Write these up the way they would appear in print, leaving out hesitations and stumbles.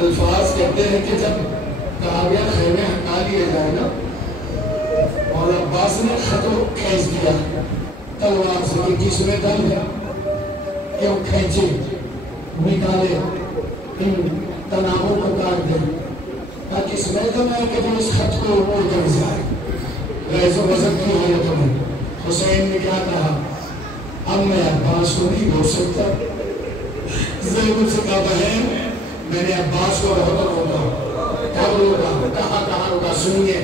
الفاظ کہتے ہیں کہ جب کہا گیا خیمے ہٹا لیے جائے نا، اور عباس نے خط کھینچ دیا تلوار سے کہ جس میں دم ہے کہ وہ کھینچے نکالے ان تنابوں کو کاٹ دیں، تاکہ اس میں دم ہے کہ جو اس خط کو وہ کر جائے غیظ و غضب کی حالت میں۔ حسین نے کیا کہا، اب میں عباس کو نہیں روک سکتا۔ زینب سے کہا بہن میں نے عباس کو بہت روکا، کب روکا، کہاں روکا، سنیے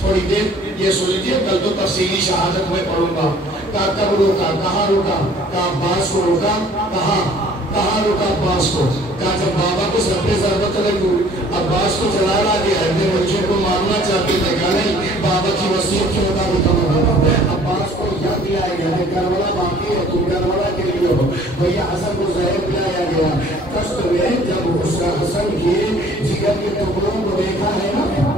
تھوڑی دیر یہ سن لیجیے، کل تو تفصیلی شہادت میں پڑھوں گا۔ کہا کب روکا، کہاں روکا، کہا عباس کو روکا، کہاں روکا عباس کو، کہا جب بابا کو سر پہ ضربت لگی عباس کو جلا لا دیا، اپنے بچوں کو مارنا چاہتے تھے، کہا نہیں بابا کی وصیت کے مطابق عباس کو یاد دلایا گیا ہے کربلا باقی ہے، تم کربلا کے لیے ہو۔ بھیا حسن کو زہر پلایا گیا، کشت میں جب اس کا حسن کے جگر کے ٹکڑوں کو دیکھا ہے نا،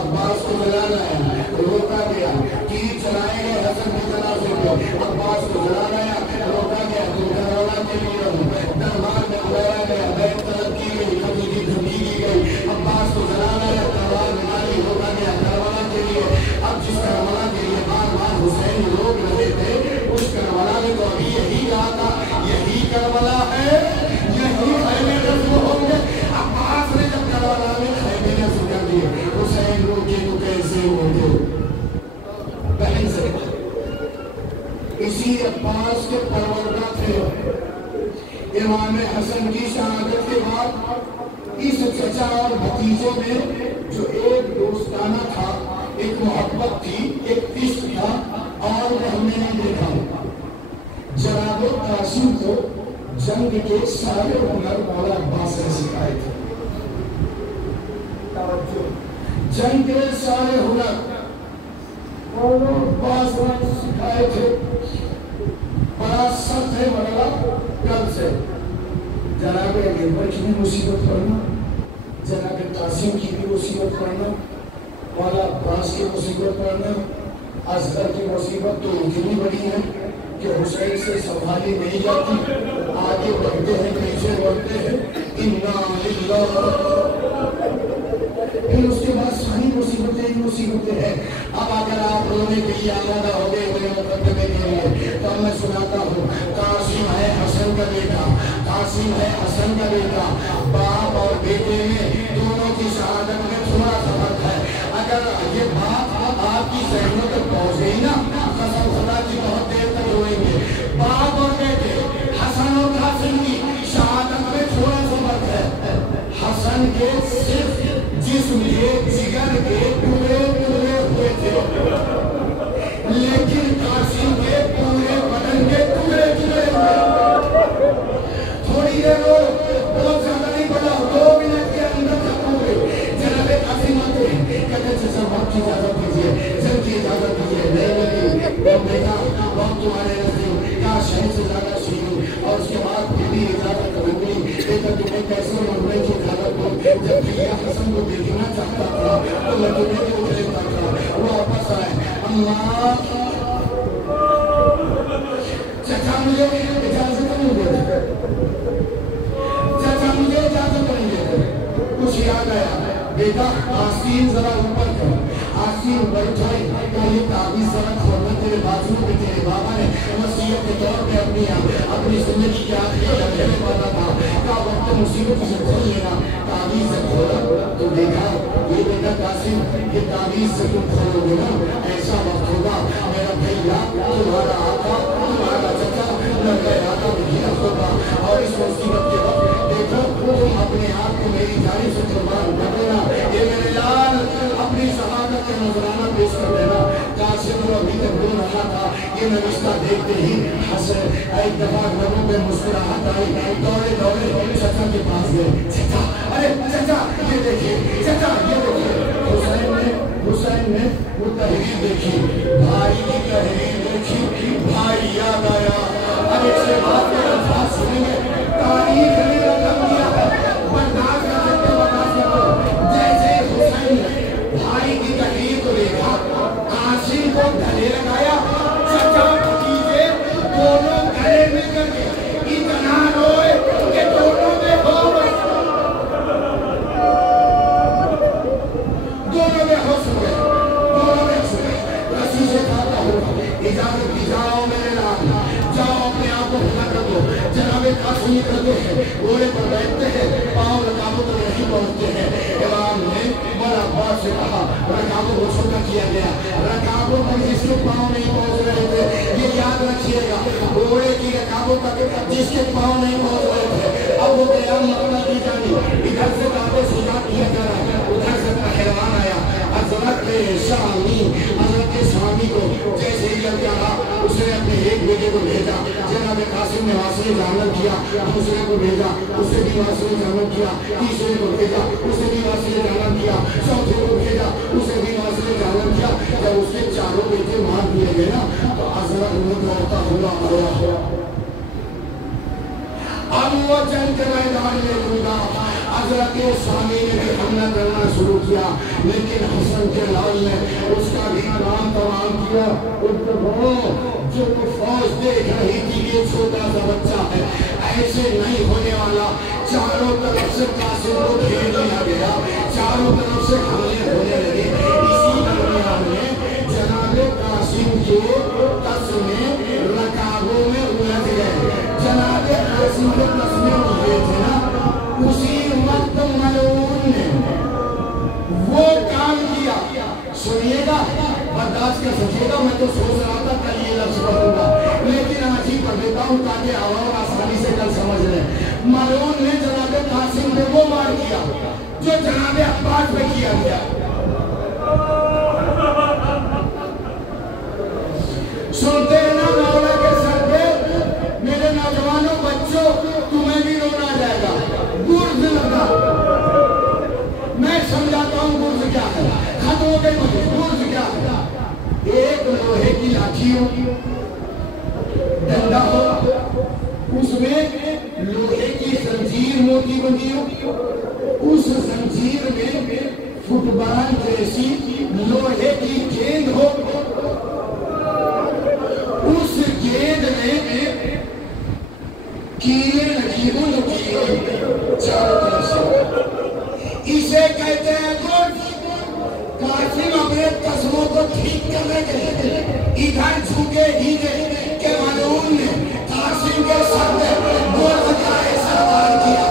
عباس کو جلانا ہے، روکا گیا، تیر چلائے گئے حسن کے جنازے کو، عباس کو جلانا ہے، روکا گیا، تم کربلا کے لیے ہو، دربار میں بلایا گیا، بیعت طلب کی گئی، خطیبی دھمکی کی گئی، عباس کو جلانا ہے، تلوار نکالی، روکا گیا کربلا کے لیے۔ اب جس کربلا کے لیے بار بار حسین روک رہے تھے، اس کربلا میں تو ابھی یہی کہا تھا، یہی کربلا ہے، یہی خیمے نصب ہوں گے۔ عباس نے جب کربلا میں خیمے نصب کر دیے، حسین روکے تو کیسے ہوگے؟ بہن سے اسی عباس کے پروردہ تھے۔ امام حسن کی شہادت کے بعد اس چچا اور بھتیجے میں جو ایک دوستانہ تھا، ایک محبت تھی، ایک عشق تھا، اور وہ ہم نے نہیں دیکھا۔ جناب قاسم کو جنگ کے سارے ہنر مولا عباس نے سکھائے تھے۔ جنگ کے سارے ہنر مولا عباس نے سکھائے تھے۔ بڑا سخت ہے مرحلہ کل سے جناب گلبر کی بھی مصیبت پڑھنا، جناب قاسم کی بھی مصیبت پڑھنا، مولا عباس کی مصیبت پڑھنا، اصغر کی مصیبت تو اتنی بڑی ہے کہ حسین سے سنبھالی نہیں جاتی، آگے بڑھتے ہیں پیچھے بڑھتے ہیں، انا للہ۔ پھر اس کے بعد ساری مصیبتیں ہیں۔ اب اگر آپ رونے کے لیے آمادہ ہو گئے ہوئے مقدمے کے لیے تو میں سناتا ہوں، قاسم ہے حسن کا بیٹا، قاسم ہے حسن کا بیٹا، باپ اور بیٹے میں دونوں کی شہادت میں تھوڑا سا فرق ہے۔ اگر یہ بات آپ کی ذہنوں تک پہنچ گئی نا، قسم خدا کی بہت دیر تک روئیں گے۔ باپ اور بیٹے حسن اور قاسم کی شہادت میں تھوڑا سا فرق ہے۔ حسن کے صرف جسم کے جگر کے ٹکڑے ہوئے تھے، لیکن قاسم کے پورے بدن کے ٹکڑے ہوئے۔ تھوڑی دیر بہت زیادہ نہیں پڑا، 2 منٹ کے اندر ختم ہوئے۔ جناب قاسم آتے ہیں، کہتے ہیں چچا وقت کی اجازت دیجیے، جن کی اجازت دیجیے، نہیں بیٹا وقت تمہارے نزدیک کیا شہر سے زیادہ شہید، اور اس کے بعد پھر بھی اجازت ملی، لیکن تمہیں کیسے مرنے کی اجازت دوں؟ جب بھیا حسن کو دیکھنا چاہتا تھا تو میں تمہیں کو دیکھتا تھا۔ وہ واپس آئے، اللہ چچا مجھے اجازت نہیں دیتے، چچا مجھے اجازت نہیں دیتے۔ کچھ یاد آیا، بیٹا آسین ذرا اوپر کر، آسین بیٹھائی کہ یہ تعویذ ذرا کھولنا تیرے بازو پہ، تیرے بابا نے وصیت کے طور پہ اپنی زندگی کے آخری لمحے میں پڑھا تھا، کہا وقت مصیبت سے کھول لینا، تعویذ سے کھولا تو دیکھا یہ بیٹا قاسم، یہ تعویذ سے تم کھولو گے نا، ایسا وقت ہوگا میرا بھیا تمہارا آقا تمہارا چچا میرا آقا بھیا ہوگا، اور اس مصیبت کے وقت دیکھو تم اپنے آپ کو میری جانب سے قربان کر دینا، یہ میرے لال اپنی شہادت کا نذرانہ پیش کر دینا۔ قاسم کو ابھی تک بول رہا تھا، یہ نوشتہ دیکھتے ہی حسن ایک دفعہ لبوں پہ مسکراہٹ آئی، دوڑے چچا کے پاس گئے، چچا ارے چچا یہ دیکھیے، چچا یہ دیکھیے۔ حسین نے وہ تحریر دیکھی، بھائی کی تحریر دیکھی، بھائی یاد آیا۔ اب اس کے بعد میں الفاظ سنیں گے، تاریخ نے رقم دیا ہے، برداشت کر سکتے برداشت کرو۔ جیسے حسین نے بھائی کی تحریر کو دیکھا، قاسم کو گلے لگایا، چچا بھتیجے دونوں گلے مل کر کے اتنا روئے کہ دونوں میں ہو رکابوں کو چھوٹا کیا گیا. رکابوں تک جس کے پاؤں نہیں پہنچ رہے تھے, یہ یاد رکھیے گا, گھوڑے کی رکابوں تک جس کے پاؤں نہیں پہنچ رہے تھے, اب وہ گیا مقبرہ کی جانب. ادھر سے کعبے سجا کیا جا رہا ہے, ادھر سے پہلوان آیا. حضرت شامی کو جیسے ہی لگ رہا, اس نے اپنے ایک بیٹے کو بھیجا, جناب قاسم نے واصل جانب کیا. دوسرے کو بھیجا, اسے بھی واصل جانب کیا. تیسرے کو بھیجا, اسے بھی واصل جانب کیا. چوتھے کو بھیجا, اسے بھی واصل جانب کیا. جب اس کے چاروں بیٹے مار دیے گئے نا, تو حضرت دوڑتا ہوا آیا. اب وہ جنگ کے میدان میں کھودا. حضرت شامی نے بھی حملہ کرنا شروع کیا, لیکن حسن کے لال نے اس کا بھی کام تمام کیا. جو فوج دیکھ رہی تھی کہ چھوٹا سا بچہ ہے, ایسے نہیں ہونے والا, چاروں طرف سے قاسم کو گھیر لیا گیا, چاروں طرف سے حملے ہونے لگے. اسی درمیان میں جناب قاسم کے تسمے رکابوں میں الجھ گئے. جناب قاسم کے تسمے ہوئے تھے نا, اسی وقت ملعون نے وہ کام کیا. سنیے گا, برداشت کر سکیے گا, میں تو سوچ رہا تھا کل یہ لفظ پڑھوں گا, لیکن آج ہی پڑھ دیتا ہوں تاکہ عوام آسانی سے کل سمجھ لیں. ملعون نے جناب قاسم کو وہ وار کیا جو جناب عباس پہ کیا گیا. سنتے ہیں نا مولا کے سر پہ, میرے نوجوانوں بچوں تمہیں بھی رونا جائے گا. گرز لگا, میں سمجھاتا ہوں گرز کیا ہے. ختم ہو گئی مجھے, گرز کیا ہے. ایک لوہے کی لاٹھی ہو, ڈنڈا ہو, اس میں لوہے کی زنجیر موٹی بندی ہو, اس زنجیر میں فٹ بال جیسی لوہے کی گیند ہو, اس گیند میں کیلے لگی ہو, چاروں طرف سے. اسے کہتے ہیں گرز. قاسم اپنے قسموں کو ٹھیک کرنے کے لیے ادھر جھکے ہی گئے کہ ملعون نے قاسم کے سر میں گرز کا ایسا وار کیا